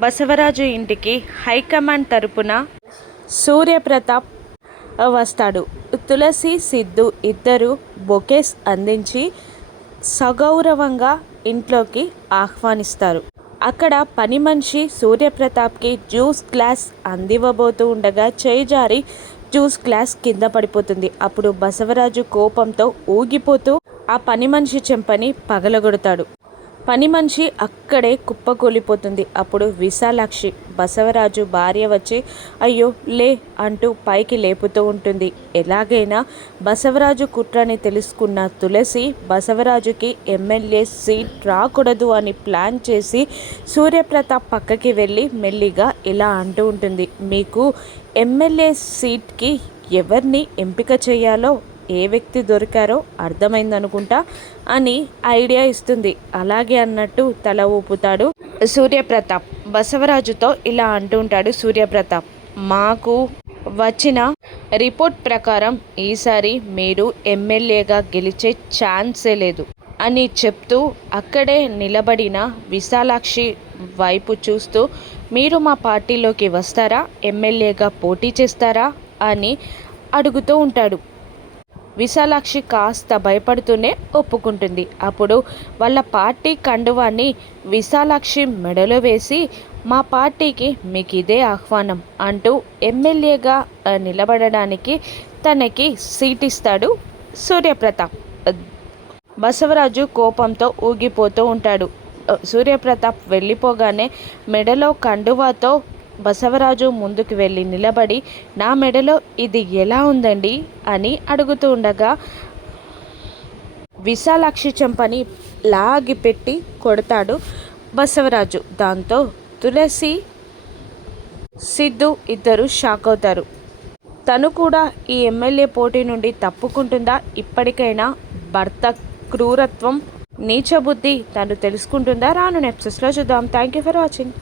బసవరాజు ఇంటికి హైకమాండ్ తరపున సూర్యప్రతాప్ వస్తాడు. తులసి, సిద్ధు ఇద్దరు బొకేస్ అందించి సగౌరవంగా ఇంట్లోకి ఆహ్వానిస్తారు. అక్కడ పని మనిషి సూర్యప్రతాప్కి జ్యూస్ గ్లాస్ అందివ్వబోతూ ఉండగా చేయి జారి జ్యూస్ గ్లాస్ కింద పడిపోతుంది. అప్పుడు బసవరాజు కోపంతో ఊగిపోతూ ఆ పని మనిషి చెంపని పగలగొడతాడు. పని మనిషి అక్కడే కుప్పకూలిపోతుంది. అప్పుడు విశాలాక్షి, బసవరాజు భార్య వచ్చి అయ్యో లే అంటూ పైకి లేపుతూ ఉంటుంది. ఎలాగైనా బసవరాజు కుట్రని తెలుసుకున్న తులసి బసవరాజుకి ఎమ్మెల్యే సీట్ రాకూడదు అని ప్లాన్ చేసి సూర్యప్రతాప్ పక్కకి వెళ్ళి మెల్లిగా ఇలా అంటూ ఉంటుంది. మీకు ఎమ్మెల్యే సీట్కి ఎవరిని ఎంపిక చేయాలో, ఏ వ్యక్తి దొరికారో అర్థమైందనుకుంటా అని ఐడియా ఇస్తుంది. అలాగే అన్నట్టు తల ఊపుతాడు సూర్యప్రతాప్. బసవరాజుతో ఇలా అంటూ ఉంటాడు సూర్యప్రతాప్, మాకు వచ్చిన రిపోర్ట్ ప్రకారం ఈసారి మీరు ఎమ్మెల్యేగా గెలిచే ఛాన్సే లేదు అని చెప్తూ అక్కడే నిలబడిన విశాలాక్షి వైపు చూస్తూ మీరు మా పార్టీలోకి వస్తారా, ఎమ్మెల్యేగా పోటీ చేస్తారా అని అడుగుతూ ఉంటాడు. విశాలాక్షి కాస్త భయపడుతూనే ఒప్పుకుంటుంది. అప్పుడు వాళ్ళ పార్టీ కండువాన్ని విశాలాక్షి మెడలో వేసి మా పార్టీకి మీకు ఇదే ఆహ్వానం అంటూ ఎమ్మెల్యేగా నిలబడడానికి తనకి సీట్ ఇస్తాడు సూర్యప్రతాప్. బసవరాజు కోపంతో ఊగిపోతూ ఉంటాడు. సూర్యప్రతాప్ వెళ్ళిపోగానే మెడలో కండువాతో బసవరాజు ముందుకు వెళ్ళి నిలబడి నా మెడలో ఇది ఎలా ఉందండి అని అడుగుతూ ఉండగా విశాలాక్షి చెంపని లాగిపెట్టి కొడతాడు బసవరాజు. దాంతో తులసి, సిద్ధు ఇద్దరు షాక్ అవుతారు. తను కూడా ఈ ఎమ్మెల్యే పోటీ నుండి తప్పుకుంటుందా, ఇప్పటికైనా భర్త క్రూరత్వం, నీచబుద్ధి తను తెలుసుకుంటుందా? రాను ఎపిసోడ్స్లో చూద్దాం. Thank you for watching.